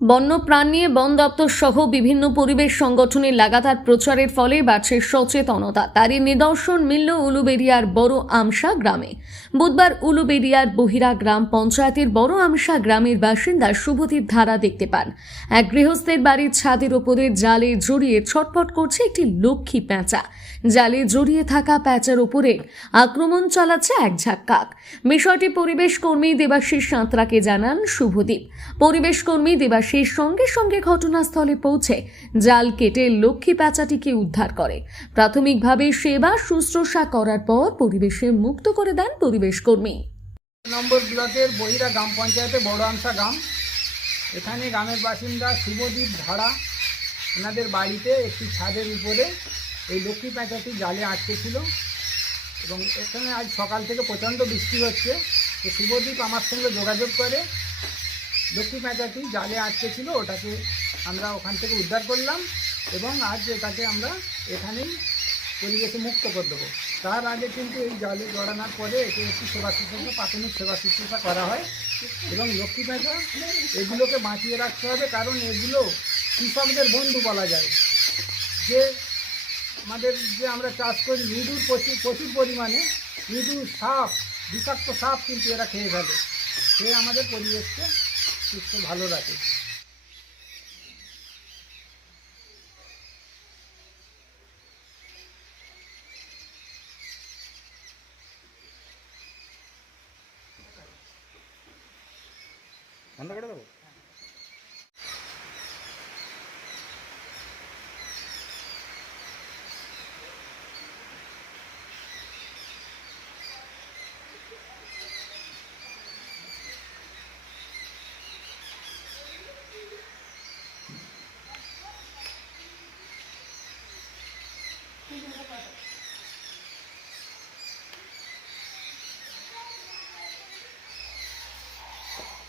বন্য প্রাণ নিয়ে বন দপ্তর সহ বিভিন্ন পরিবেশ সংগঠনের লাগাতার প্রচারের ফলে বাড়ছে সচেতনতা। তারই নিদর্শন মিলল উলুবেড়িয়ার বড় আমসা গ্রামে। বুধবার উলুবেড়িয়ার বহিরা গ্রাম পঞ্চায়েতের বড় আমসা গ্রামের বাসিন্দা শুভদীপ ধারা দেখতে পান। এক গৃহস্থের বাড়ির ছাদের ওপরে জালে জড়িয়ে ছটফট করছে একটি লক্ষ্মী প্যাঁচা। জালে জড়িয়ে থাকা প্যাঁচার উপরে আক্রমণ চালাচ্ছে এক ঝাঁক কাক বিষয়টি পরিবেশ কর্মী সাঁতরাকে জানান শুভদীপ। পরিবেশ কর্মী দেবাশিস সঙ্গে সঙ্গে ঘটনাস্থলে পৌঁছে জাল কেটে লক্ষ্মী প্যাঁচাটিকে উদ্ধার করে। প্রাথমিকভাবে সেবা শুশ্রূষা করার পর পরিবেশে মুক্ত করে দেন পরিবেশ কর্মী। নম্বর ব্লকের বহিরা গ্রাম পঞ্চায়েতে বড় আমসা গ্রাম। এখানে গ্রামের বাসিন্দা শুভদীপ ধারা ওনাদের বাড়িতে একটি ছাদের উপরে এই লক্ষ্মী প্যাঁচাটি জালে আটকে ছিল। এবং এখানে আজ সকাল থেকে প্রচণ্ড বৃষ্টি হচ্ছে। তো শুভদীপ আমার সঙ্গে যোগাযোগ করে লক্ষ্মী প্যাঁচাটি জালে আটকে ছিল, ওটাকে আমরা ওখান থেকে উদ্ধার করলাম এবং আজ এটাকে আমরা এখানেই পরিবেশে মুক্ত করে দেবো। তার আগে কিন্তু এই জলে জড়ানোর পরে একে একটি সেবা শুশ্রূষা, প্রাথমিক সেবা শুশ্রূষা করা হয় এবং লক্ষ্মী পেঁচা এগুলোকে বাঁচিয়ে রাখতে হবে কারণ এগুলো কৃষকদের বন্ধু বলা যায়। যে আমাদের যে আমরা চাষ করি, মৃদুর প্রচুর প্রচুর পরিমাণে মৃদু সাপ, বিষাক্ত সাপ কিন্তু এরা খেয়ে ফেলে। সে আমাদের পরিবেশকে সুস্থ ভালো রাখে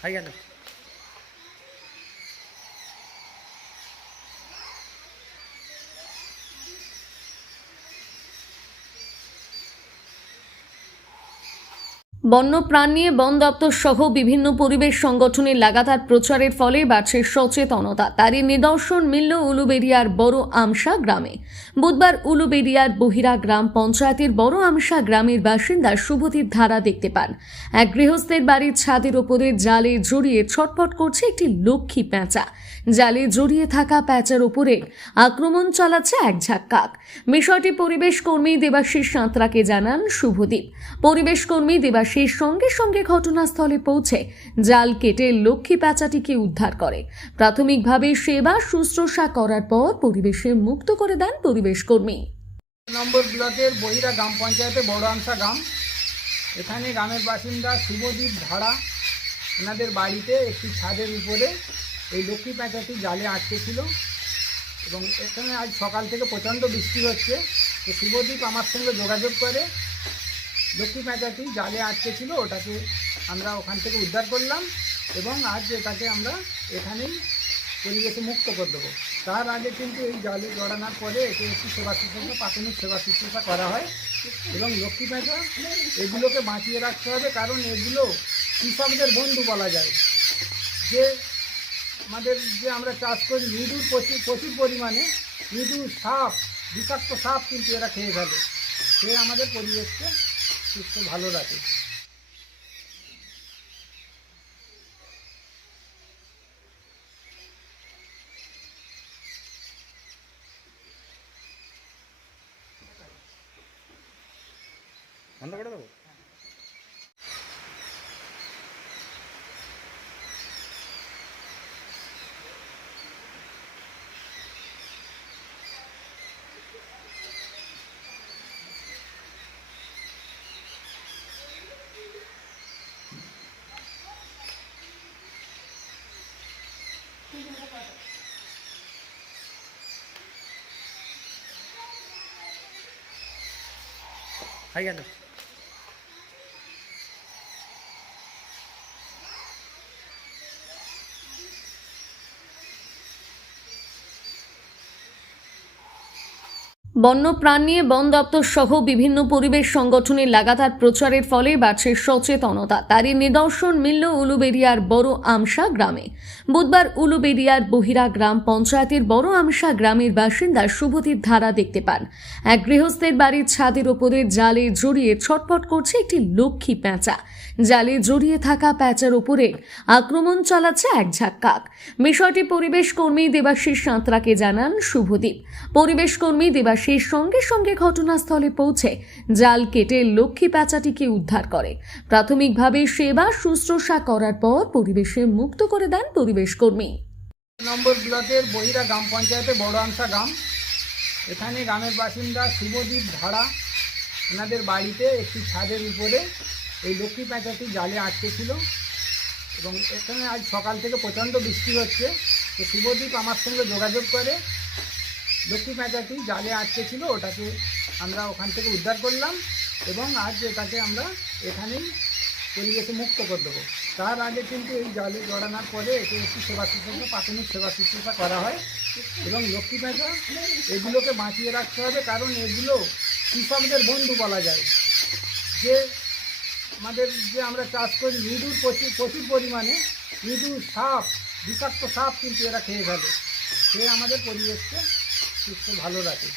还有呢。প্রাণ নিয়ে বন দপ্তর সহ বিভিন্ন পরিবেশ সংগঠনের লাগাতার প্রচারের ফলে বাড়ছে সচেতনতা। তারই নিদর্শন মিলল উলুবেড়িয়ার বড় আমসা গ্রামে। বুধবার উলুবেড়িয়ার বহিরা গ্রাম পঞ্চায়েতের বড় আমসা গ্রামের বাসিন্দা শুভদীপ ধারা দেখতে পান। এক গৃহস্থের বাড়ির ছাদের ওপরে জালে জড়িয়ে ছটফট করছে একটি লক্ষ্মী প্যাঁচা। জালে জড়িয়ে থাকা প্যাঁচার উপরে আক্রমণ চালাচ্ছে এক ঝাঁক কাক বিষয়টি পরিবেশ কর্মী সাঁতরাকে জানান শুভদীপ পরিবেশ কর্মী দেবাশিস সঙ্গে সঙ্গে ঘটনাস্থলে পৌঁছে জাল কেটে লক্ষ্মী প্যাঁচাটিকে উদ্ধার করে। প্রাথমিকভাবে সেবা শুশ্রূষা করার পর পরিবেশে মুক্ত করে দেন পরিবেশ কর্মী। নম্বর ব্লকের বহিরা গ্রাম পঞ্চায়েতে বড় আমসা গ্রাম। এখানে গ্রামের বাসিন্দা শুভদীপ ধারা ওনাদের বাড়িতে একটি ছাদের উপরে এই লক্ষ্মী প্যাঁচাটি জালে আটকে ছিল। এবং এখানে আজ সকাল থেকে প্রচণ্ড বৃষ্টি হচ্ছে। তো শুভদীপ আমার সঙ্গে যোগাযোগ করে লক্ষ্মী প্যাঁচাটি জালে আটকে ছিল, ওটাকে আমরা ওখান থেকে উদ্ধার করলাম এবং আজ এটাকে আমরা এখানেই পরিবেশে মুক্ত করে দেবো। তার আগে কিন্তু এই জলে জড়ানোর পরে একে একটি সেবা শুশ্রূষা প্রাথমিক সেবা শুশ্রূষা করা হয় এবং লক্ষ্মী পেঁচা এগুলোকে বাঁচিয়ে রাখতে হবে, কারণ এগুলো কৃষকদের বন্ধু বলা যায়। যে আমাদের যে আমরা চাষ করি, মৃদুর প্রচুর প্রচুর পরিমাণে মৃদু সাপ, বিষাক্ত সাপ কিন্তু এরা খেয়ে ফেলে। সে আমাদের পরিবেশকে সুস্থ ভালো রাখে বন্ধ করে দেবো? How you gonna? বন্যপ্রাণ নিয়ে বন দপ্তর সহ বিভিন্ন পরিবেশ সংগঠনের লাগাতার প্রচারের ফলে বাড়ছে সচেতনতা। তারই নিদর্শন মিলল উলুবেরিয়ার বড় আমসা গ্রামে। বুধবার উলুবেরিয়ার বহিরা গ্রাম পঞ্চায়েতের বড় আমসা গ্রামের বাসিন্দা শুভদীপ ধারা দেখতে পান। এক গৃহস্থের বাড়ির ছাদের ওপরে জালে জড়িয়ে ছটফট করছে একটি লক্ষ্মী প্যাঁচা। জালে জড়িয়ে থাকা প্যাঁচার উপরে আক্রমণ চালাচ্ছে এক ঝাঁক কাক বিষয়টি পরিবেশ কর্মী সাঁতরাকে জানান শুভদীপ। পরিবেশ কর্মী দেবাশিস সঙ্গে সঙ্গে ঘটনাস্থলে পৌঁছে জাল কেটে লক্ষ্মী প্যাঁচাটিকে উদ্ধার করে। প্রাথমিকভাবে সেবা শুশ্রূষা করার পর পরিবেশে মুক্ত করে দেন পরিবেশ কর্মী। নম্বর ব্লকের বহিরা গ্রাম পঞ্চায়েতে বড় আমসা গ্রাম। এখানে গ্রামের বাসিন্দা শুভদীপ ধারা ওনাদের বাড়িতে একটি ছাদের উপরে এই লক্ষ্মী প্যাঁচাটি জালে আটকে ছিল এবং এখানে আজ সকাল থেকে প্রচণ্ড বৃষ্টি হচ্ছে। তো শুভদীপ আমার সঙ্গে যোগাযোগ করে লক্ষ্মী প্যাঁচাটি জালে আটকে ছিল, ওটাকে আমরা ওখান থেকে উদ্ধার করলাম এবং আজ এটাকে আমরা এখানেই পরিবেশে মুক্ত করে দেবো। তার আগে কিন্তু এই জলে জড়ানোর পরে একে একটি সেবা শুশ্রূষা প্রাথমিক সেবা শুশ্রূষা করা হয় এবং লক্ষ্মী প্যাঁচা, এগুলোকে বাঁচিয়ে রাখতে হবে কারণ এগুলো কৃষকদের বন্ধু বলা যায়। যে আমাদের যে আমরা চাষ করি, মৃদুর প্রচুর প্রচুর পরিমাণে মৃদু সাপ, বিষাক্ত সাপ কিন্তু এরা খেয়ে ফেলে। সে আমাদের পরিবেশকে সুস্থ ভালো রাখে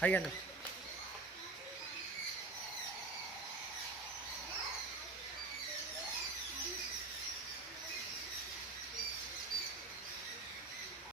হয়ে গেল